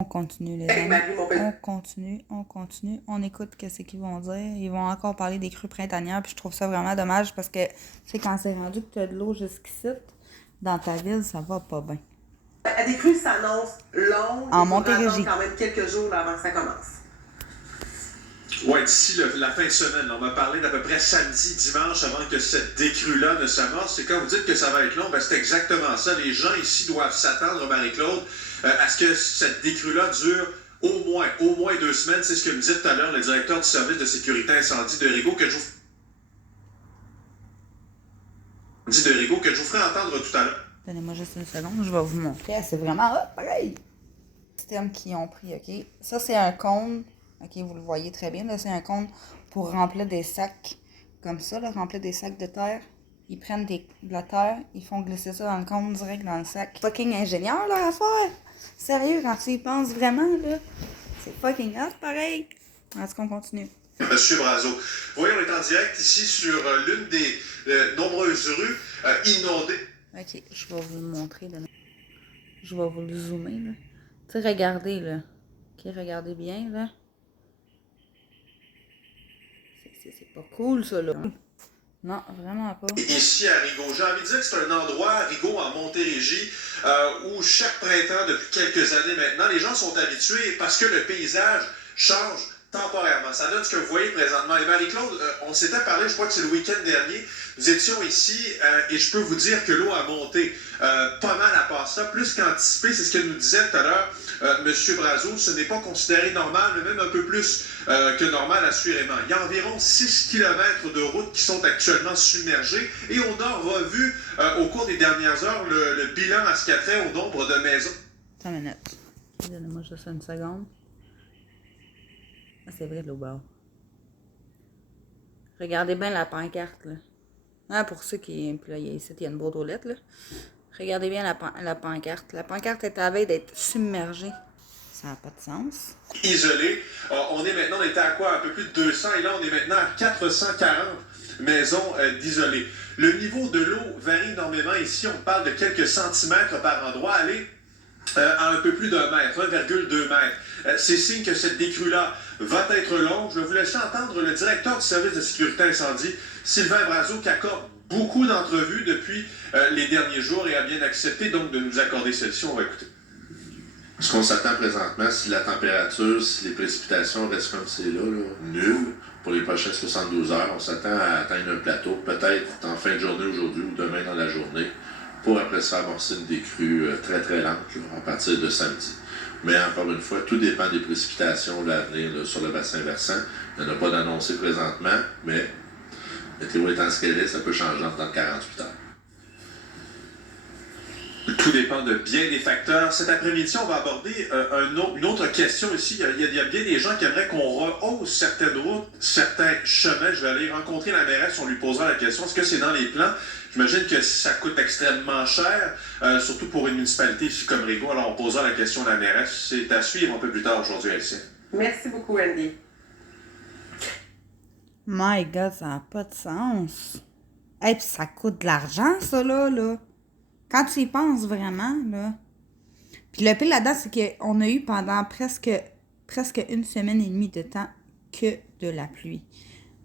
On continue, les amis. On continue. On écoute ce qu'ils vont dire. Ils vont encore parler des crues printanières. Puis je trouve ça vraiment dommage parce que, tu sais, quand c'est rendu que tu as de l'eau jusqu'ici, dans ta ville, ça va pas bien. Des crues s'annoncent longues. En Montérégie. Quand même quelques jours avant que ça commence. Oui, d'ici la fin de semaine. On m'a parlé d'à peu près samedi, dimanche, avant que cette décrue-là ne s'amorce. Et quand vous dites que ça va être long, ben c'est exactement ça. Les gens ici doivent s'attendre, Marie-Claude, à ce que cette décrue-là dure au moins 2 semaines. C'est ce que me disait tout à l'heure le directeur du service de sécurité incendie de Rigaud, que je vous ferai entendre tout à l'heure. Donnez-moi juste une seconde, je vais vous montrer. C'est vraiment pareil. Le système qu'ils ont pris, OK? Ça, c'est un cône. OK, vous le voyez très bien. Là, c'est un cône pour remplir des sacs comme ça, là, remplir des sacs de terre. Ils prennent de la terre, ils font glisser ça dans le cône direct dans le sac. Fucking ingénieur, là, à faire. Sérieux, quand tu y penses vraiment, là, c'est fucking hot, pareil. Est-ce qu'on continue? Monsieur Brazo. Voyons, on est en direct ici sur l'une des nombreuses rues inondées. OK, je vais vous le montrer. Je vais vous le zoomer, là. Tu sais, regardez, là. OK, regardez bien, là. C'est pas cool, ça, là. Non, vraiment pas. Ici à Rigaud. J'ai envie de dire que c'est un endroit, Rigaud, en Montérégie, où chaque printemps, depuis quelques années maintenant, les gens sont habitués parce que le paysage change temporairement. Ça donne ce que vous voyez présentement. Et Marie-Claude, on s'était parlé, je crois que c'est le week-end dernier, nous étions ici et je peux vous dire que l'eau a monté pas mal à part ça, plus qu'anticipé, c'est ce que nous disait tout à l'heure M. Brazo. Ce n'est pas considéré normal, mais même un peu plus que normal, assurément. Il y a environ 6 km de routes qui sont actuellement submergées et on a revu au cours des dernières heures le bilan à ce qui a trait au nombre de maisons. Attends une minute. Donnez-moi juste une seconde. Ah, c'est vrai, de l'eau bas. Regardez bien la pancarte, là. Ah, pour ceux qui... Puis là, ici, il y a une boîte aux lettres, là. Regardez bien la pancarte. La pancarte est à veille d'être submergée. Ça n'a pas de sens. Isolé. On était à quoi? Un peu plus de 200 et là, on est maintenant à 440 maisons d'isolés. Le niveau de l'eau varie énormément. Ici, on parle de quelques centimètres par endroit. Allez à un peu plus d'1 mètre, 1,2 mètres. C'est signe que cette décrue-là va être longue. Je vais vous laisser entendre le directeur du service de sécurité incendie, Sylvain Brazo, qui accorde beaucoup d'entrevues depuis les derniers jours et a bien accepté donc de nous accorder celle-ci. On va écouter. Ce qu'on s'attend présentement, si la température, si les précipitations restent comme c'est là, nulles, pour les prochaines 72 heures, on s'attend à atteindre un plateau, peut-être en fin de journée aujourd'hui ou demain dans la journée, pour après ça amorcer une décrue très très lente à partir de samedi. Mais encore une fois, tout dépend des précipitations à venir sur le bassin versant. Il n'y en a pas d'annoncé présentement, mais la météo étant ce qu'elle est, ça peut changer dans 48 heures. Tout dépend de bien des facteurs. Cet après-midi, on va aborder une autre question ici. Il y a bien des gens qui aimeraient qu'on rehausse certaines routes, certains chemins. Je vais aller rencontrer la mairesse, on lui posera la question. Est-ce que c'est dans les plans? J'imagine que ça coûte extrêmement cher, surtout pour une municipalité ici comme Rigaud. Alors, on posera la question à la mairesse. C'est à suivre un peu plus tard aujourd'hui, ici. Merci beaucoup, Andy. My God, ça n'a pas de sens. Et puis ça coûte de l'argent, ça, là. Quand tu y penses vraiment, là. Puis le pire là-dedans, c'est qu'on a eu pendant presque 1 semaine et demie de temps que de la pluie.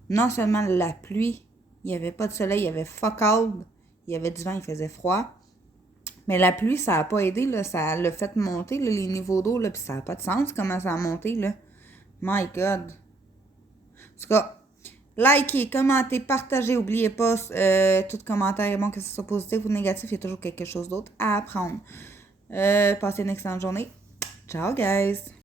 Non seulement la pluie, il n'y avait pas de soleil, il y avait fuck all, il y avait du vent, il faisait froid. Mais la pluie, ça n'a pas aidé, là. Ça l'a fait monter, là, les niveaux d'eau, là. Puis ça n'a pas de sens comment ça a monté, là. My God. En tout cas, likez, commentez, partagez. N'oubliez pas, tout commentaire est bon, que ce soit positif ou négatif. Il y a toujours quelque chose d'autre à apprendre. Passez une excellente journée. Ciao, guys!